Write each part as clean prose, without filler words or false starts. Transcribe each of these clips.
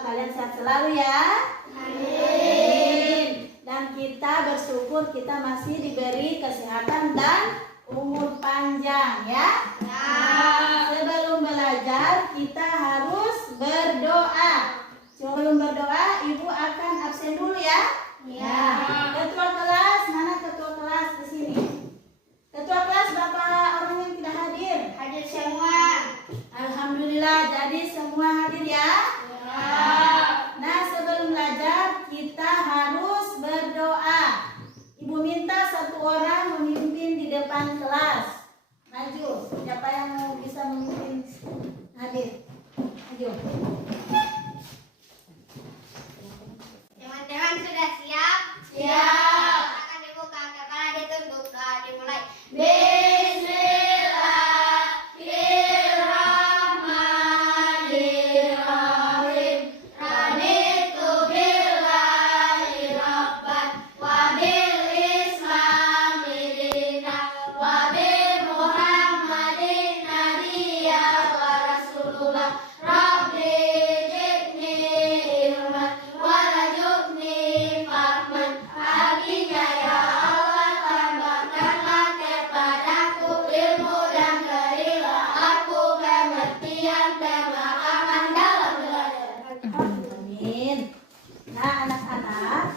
Semoga kalian sehat selalu ya. Amin. Dan kita bersyukur kita masih diberi kesehatan dan umur panjang ya. Sebelum belajar kita harus berdoa. Sebelum berdoa ibu akan absen dulu ya. Ketua kelas, mana ketua kelas di sini? Ketua kelas berapa orang yang tidak hadir? Hadir semua. Alhamdulillah, jadi semua hadir ya. Nah, sebelum belajar kita harus berdoa. Ibu minta satu orang memimpin di depan kelas. Maju, siapa yang mau bisa memimpin hadir? Maju. Teman-teman sudah siap? Siap. Akan dibuka kepala ditunduk dimulai. Bismillahirrahmanirrahim. Raditu billahi rabban wa bil islami dinan wa bi Muhammadin nabiyyan wa rasulullah. Rabbi zidni ilman warzuqni fahman. Artinya ya Allah tambahkanlah kepadaku ilmu dan berilah aku pengertian pemahaman dalam belajar. Amin. Nah, anak-anak,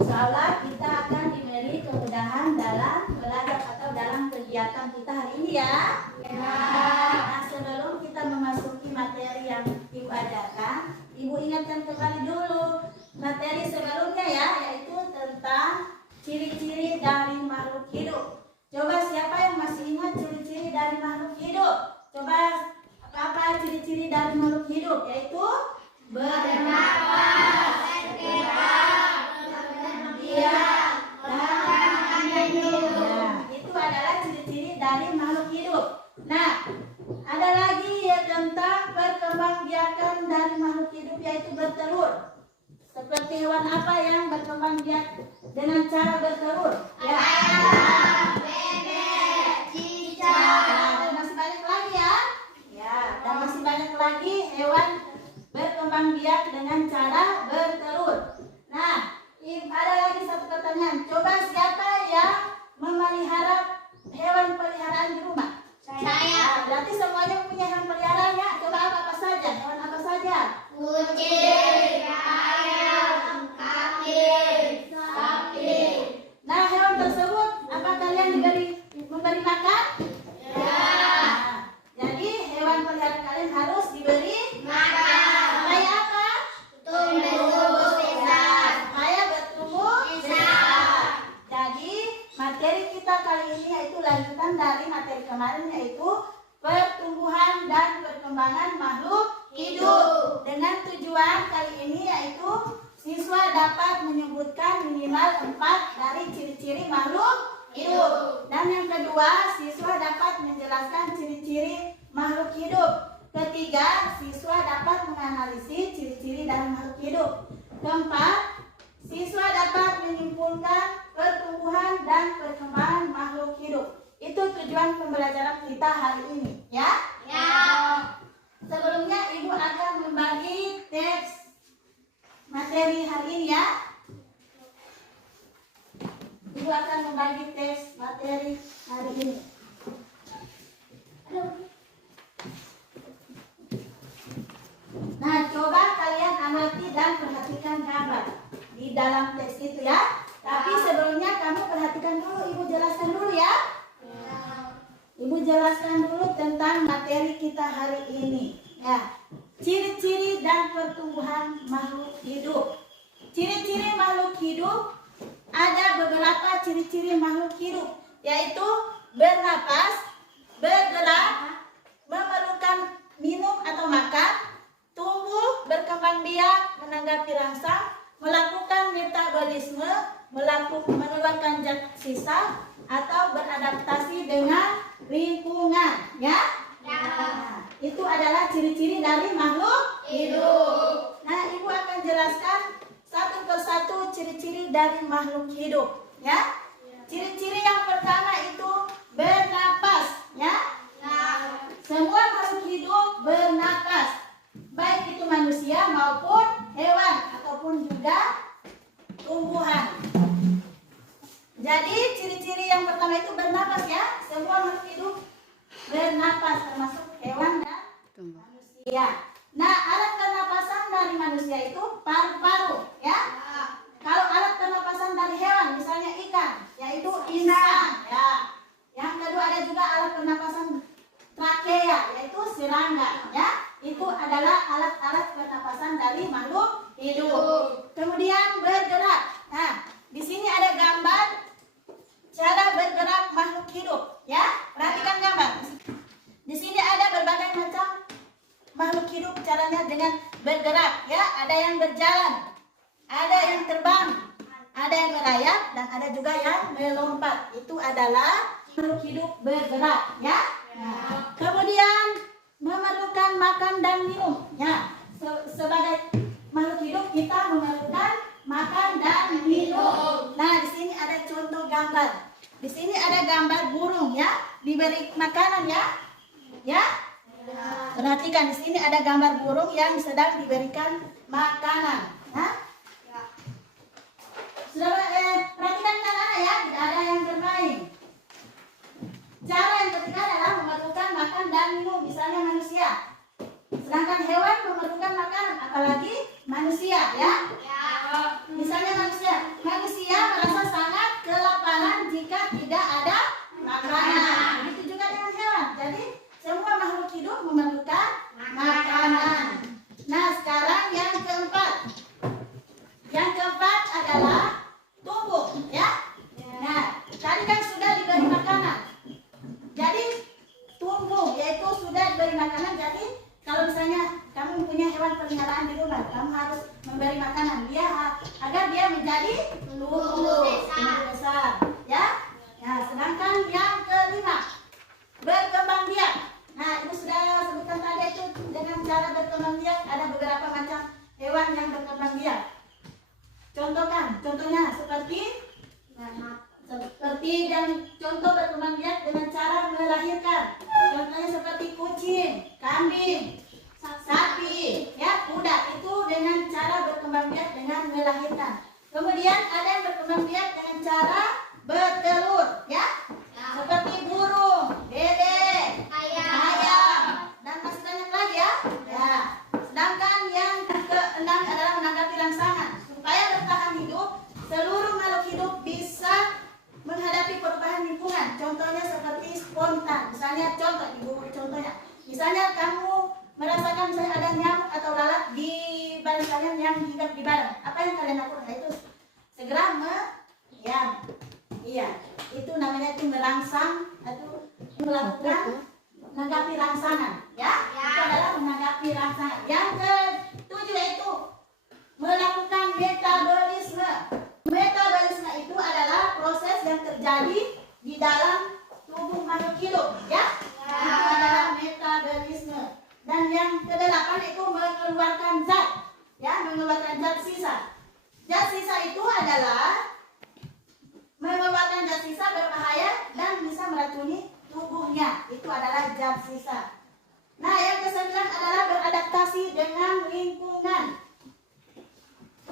insyaallah kita akan diberi kemudahan dalam belajar atau dalam kegiatan kita hari ini ya. Nah, sebelum kita memasuki materi yang ibu ajarkan, ibu ingatkan kembali dulu materi sebelumnya ya, yaitu tentang ciri-ciri dari makhluk hidup. Coba siapa yang masih ingat ciri-ciri dari makhluk hidup? Coba apa ciri-ciri dari makhluk hidup? Yaitu bernapas, bergerak, berdiam, dan hidup. Nah, itu adalah ciri-ciri dari makhluk hidup. Nah, ada lagi ya tentang perkembangbiakan dari makhluk hidup, yaitu bertelur. Seperti hewan apa yang berkembang biak dengan cara bertelur? Ya. Bebek, cicak. Nah, dan masih banyak lagi ya. Ya, dan masih banyak lagi hewan berkembang biak dengan cara bertelur. Nah, ada lagi satu pertanyaan. Coba siapa yang memelihara hewan peliharaan di rumah? Saya. Nah, berarti semuanya punya hewan peliharaan ya. Coba apa saja? Hewan apa saja? Kucing, ayam, kambing, sapi. Nah, hewan tersebut apa kalian memberi makan? Nah, jadi hewan peliharaan kalian harus diberi Makan. supaya apa? Tumbuh besar. Supaya bertumbuh Besar. Jadi materi kita kali ini yaitu lanjutan dari materi kemarin, yaitu pertumbuhan dan perkembangan makhluk hidup. Dengan tujuan kali ini yaitu siswa dapat menyebutkan minimal 4 dari ciri-ciri makhluk hidup. Dan yang kedua, siswa dapat menjelaskan ciri-ciri makhluk hidup. Ketiga, siswa dapat menganalisis ciri-ciri dari makhluk hidup. Keempat, siswa dapat menyimpulkan pertumbuhan dan perkembangan makhluk hidup. Itu tujuan pembelajaran kita hari ini, ya? Ya. Sebelumnya ibu akan membagi teks materi hari ini ya. Ibu akan membagi teks materi hari ini. Nah, coba kalian amati dan perhatikan gambar di dalam teks itu ya. Tapi sebelumnya kamu perhatikan dulu, ibu jelaskan dulu ya. Ibu jelaskan dulu tentang materi kita hari ini. Ya, ciri-ciri dan pertumbuhan makhluk hidup. Ciri-ciri makhluk hidup, ada beberapa ciri-ciri makhluk hidup, yaitu bernapas, bergerak, memerlukan minum atau makan, tumbuh, berkembang biak, menanggapi rangsang, melakukan metabolisme, mengeluarkan zat sisa, atau beradaptasi dengan lingkungan, ya? Nah, itu adalah ciri-ciri dari makhluk hidup. Nah, ibu akan jelaskan satu persatu ciri-ciri dari makhluk hidup, ya? Ciri-ciri yang pertama itu bernapas, ya? Semua makhluk hidup bernapas, baik itu manusia termasuk hewan dan manusia. Nah, alat pernapasan dari manusia itu paru-paru, ya. Kalau alat pernapasan dari hewan, misalnya ikan, yaitu insang, ya. Yang kedua ada juga alat pernapasan trakea, yaitu serangga, ya. Itu adalah alat-alat pernapasan dari makhluk hidup. Kemudian bergerak. Nah, di sini ada gambar cara bergerak makhluk hidup, ya. Perhatikan gambar. Di sini ada berbagai macam makhluk hidup caranya dengan bergerak, ya. Ada yang berjalan, ada yang terbang, ada yang merayap, dan ada juga yang melompat. Itu adalah makhluk hidup bergerak, ya. Nah, kemudian memerlukan makan dan minum, ya. Sebagai makhluk hidup kita memerlukan makan dan minum. Nah, di sini ada contoh gambar. Di sini ada gambar burung, ya, diberi makanan, ya. Ya. Perhatikan di sini ada gambar burung yang sedang diberikan makanan. Nah, sudah perhatikan anak-anak, ya, tidak ada yang bermain. Cara yang ketiga adalah memerlukan makan dan minum, misalnya manusia. Sedangkan hewan memerlukan makanan, apalagi manusia, ya. Misalnya manusia merasa sangat kelaparan jika tidak ada makanan. Begitu juga dengan hewan. Jadi semua makhluk hidup memerlukan makanan. Nah, sekarang yang keempat. Yang keempat adalah tumbuh, ya. Nah, tadi kan sudah diberi makanan. Jadi tumbuh, yaitu sudah diberi makanan. Jadi kalau misalnya kamu punya hewan peliharaan di rumah, kamu harus memberi makanan dia agar dia menjadi tumbuh besar, ya. Nah, sedangkan yang kelima, berkembang biak. Nah, itu sudah sebutkan tadi, itu dengan cara berkembang biak ada beberapa macam hewan yang berkembang biak. Contohnya seperti dan contoh berkembang biak dengan cara melahirkan. Contohnya seperti kucing, kambing, sapi, ya, kuda. Itu dengan cara berkembang biak dengan melahirkan. Kemudian ada yang berkembang biak dengan cara bertelur, ya. Seperti burung, bebek, ayam, dan masih banyak lagi, ya. Ya. Sedangkan yang keenam adalah menanggapi rangsangan. Supaya bertahan hidup, seluruh makhluk hidup bisa menghadapi perubahan lingkungan. Contohnya seperti spontan. Misalnya kamu merasakan misalnya ada nyamuk atau lalat di badan kalian yang hinggap di badan. Apa yang kalian lakukan? Itu segera iya, itu namanya itu merangsang atau melakukan menanggapi rangsangan, ya. Itu adalah menanggapi rangsangan. Yang ketujuh yaitu melakukan metabolisme. Metabolisme itu adalah proses yang terjadi di dalam tubuh makhluk hidup, ya. Itu adalah metabolisme. Dan yang kedelapan itu mengeluarkan zat, ya, mengeluarkan zat sisa. Zat sisa itu adalah mengeluarkan zat sisa berbahaya dan bisa meracuni tubuhnya. Itu adalah zat sisa. Nah, yang kesembilan adalah beradaptasi dengan lingkungan.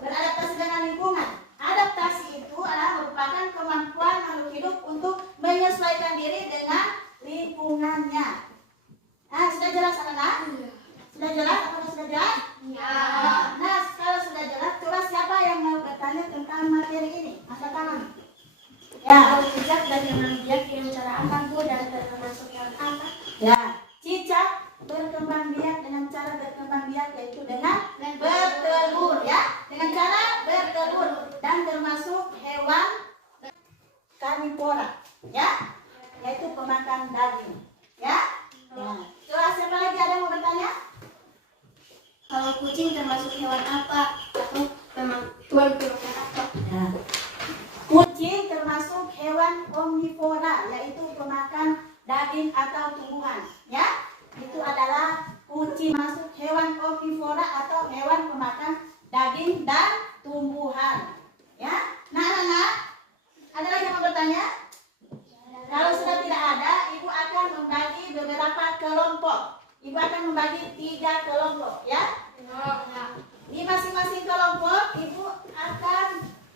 Beradaptasi dengan lingkungan. Adaptasi itu adalah merupakan kemampuan makhluk hidup untuk menyesuaikan diri dengan lingkungannya. Nah, sudah jelas anak-anak? Sudah jelas? Apakah sudah jelas? Ya. Nah, kalau sudah jelas, coba siapa yang mau bertanya tentang materi ini? Angkat tangan. Ya, Cicak bagaimana biak dengan cara apa, Bu, dan termasuk yang apa? ya, cicak berkembang biak dengan cara berkembang biak yaitu dengan bertelur, ya, dengan cara bertelur, dan termasuk hewan karnivora, ya, yaitu pemakan daging, ya. Nah, coba siapa lagi ada yang mau bertanya? Kalau kucing termasuk hewan apa? Atau memang tuan pemakan apa? Ya. Kucing termasuk hewan omnivora, yaitu pemakan daging atau tumbuhan, ya. Itu adalah kucing masuk hewan omnivora atau hewan pemakan daging dan tumbuhan, ya. Nah, anak-anak, ada lagi yang mau bertanya? Kalau sudah tidak ada, ibu akan membagi beberapa kelompok. Ibu akan membagi 3 kelompok, ya. Di masing-masing kelompok, ibu akan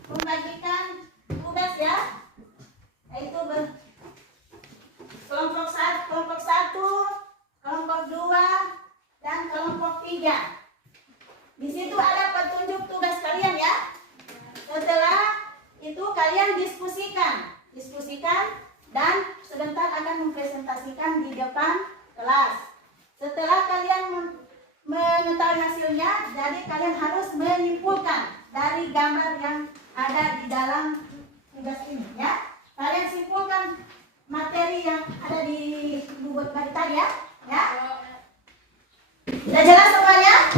membagikan tugas, ya. Yaitu kelompok 1 3. Di situ ada petunjuk tugas kalian ya. Setelah itu kalian diskusikan dan sebentar akan mempresentasikan di depan kelas. Setelah kalian mengetahui hasilnya, jadi kalian harus menyimpulkan dari gambar yang ada di dalam tugas ini ya. Kalian simpulkan materi yang ada di buku tadi ya. Ya. Sudah jelas semuanya?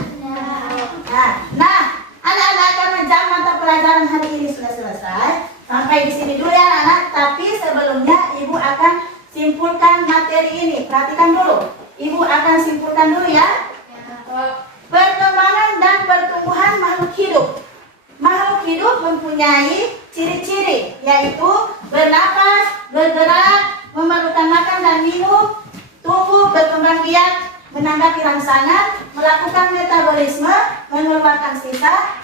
Ya. Nah, anak-anak karena jam mata pelajaran hari ini sudah selesai. Sampai di sini dulu ya anak-anak. Tapi sebelumnya Ibu akan simpulkan materi ini. Perhatikan dulu. Ibu akan simpulkan dulu ya. Perkembangan dan pertumbuhan makhluk hidup. Makhluk hidup mempunyai ciri-ciri, yaitu bernapas, bergerak, memerlukan makan dan minum, tumbuh, berkembang biak, menanggapi rangsangan, melakukan metabolisme, mengeluarkan sisa,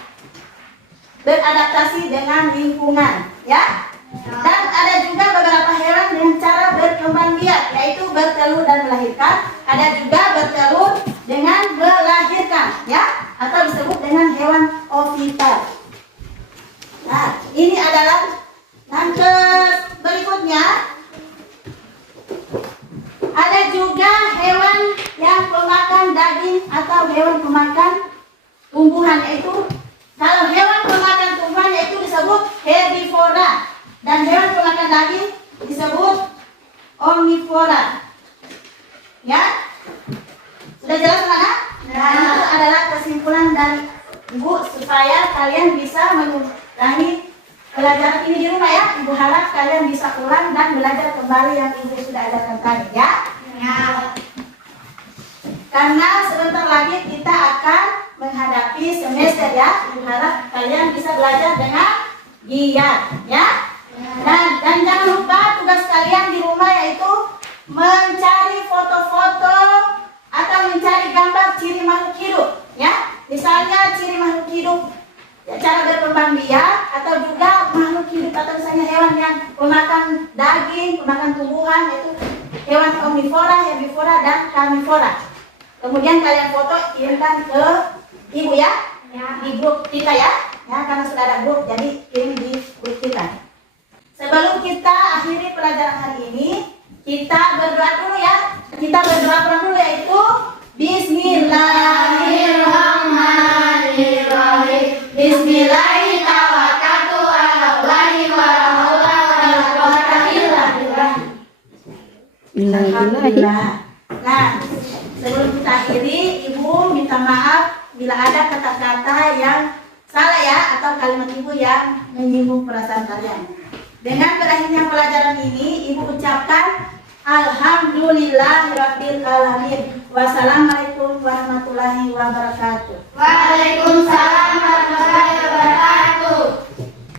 beradaptasi dengan lingkungan, ya. Dan ada juga beberapa hewan dengan cara berkembang biak, yaitu bertelur dan melahirkan. Ada juga bertelur dengan melahirkan, ya, atau disebut dengan hewan ovivivier. Nah, ini adalah berikutnya. Ada juga hewan yang pemakan daging atau hewan pemakan tumbuhan, yaitu kalau hewan pemakan tumbuhan yaitu disebut herbivora dan hewan pemakan daging disebut omnivora. Ya? Sudah jelas mana? Nah, itu adalah kesimpulan dari Ibu supaya kalian bisa mengulangi pelajaran ini di rumah ya. Ibu harap kalian bisa ulang dan belajar kembali yang Ibu sudah ajarkan tadi ya. Ya. Karena sebentar lagi kita akan menghadapi semester ya. Ibu harap kalian bisa belajar dengan giat ya. Dan jangan lupa tugas kalian di rumah yaitu mencari foto-foto atau mencari gambar ciri makhluk hidup ya. Misalnya ciri makhluk hidup ya, cara berkembang biak, atau juga makhluk hidup atau misalnya hewan yang memakan daging, memakan tumbuhan, yaitu hewan omnivora, herbivora, dan karnivora. Kemudian kalian foto kirimkan ke Ibu ya, di grup kita ya, karena sudah ada grup, jadi kirim di grup kita. Sebelum kita akhiri pelajaran hari ini, kita berdoa dulu ya. Kita berdoa dulu yaitu Bismillahirrahmanirrahim. Bismillahirrahmanirrahim. Tawakkaltu 'alallahi wa la haula wa la quwwata illa billah. Alhamdulillah. Nah, sebelum kita akhiri, Ibu minta maaf bila ada kata-kata yang salah ya, atau kalimat Ibu yang menyinggung perasaan kalian. Dengan berakhirnya pelajaran ini, Ibu ucapkan Alhamdulillahirabbil alamin. Wassalamualaikum warahmatullahi wabarakatuh. Waalaikumsalam warahmatullahi wabarakatuh.